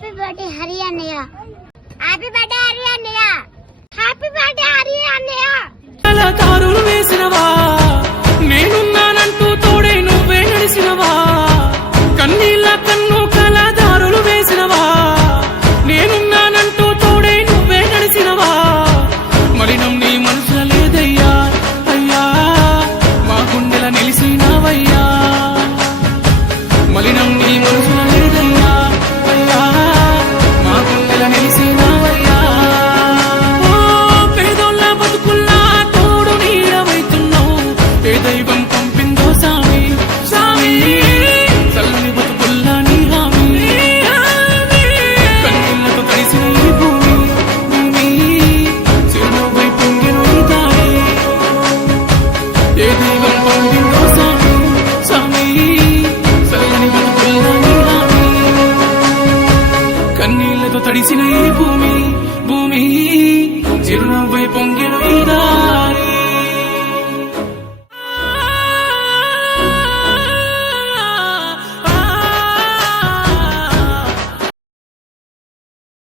Happy birthday Hari అన్నయ్య. Happy birthday Hari అన్నయ్య. Happy birthday Hari అన్నయ్య. కళాకారులు వేసినవా నేనున్నానంటూ తోడే నువ్వే నడిసినవా కన్నీళ్ళ కన్ను కళాదారులు వేసినవా నేనున్నానంటూ తోడే నువ్వే నడిసినవా మలినం నీ మనసుల లేదయ్యా అయ్యా మా గుండెల నిలిసినవయ్యా మలినం నీ మనసుల లేదయ్యా అయ్యా మా గుండెల నిలిసినవయ్యా పేదోళ్ళ బతుకుల్లా తోడు నీడవైతున్నావు ఏ దైవం పంపిందో సామి సామి చల్లని బతుకుల్లా నీ హామీ కన్నీళ్లతో కలిసిన ఈ భూమి భూమి చిరునవ్వై పొంగిన ఈ దారి ఏ దైవం పంపిందో సామి సామి చల్లని బతుకుల్లా నీ హామీ కన్నీళ్లతో తడిసిన ఈ భూమి భూమి చిరునవ్వై పొంగి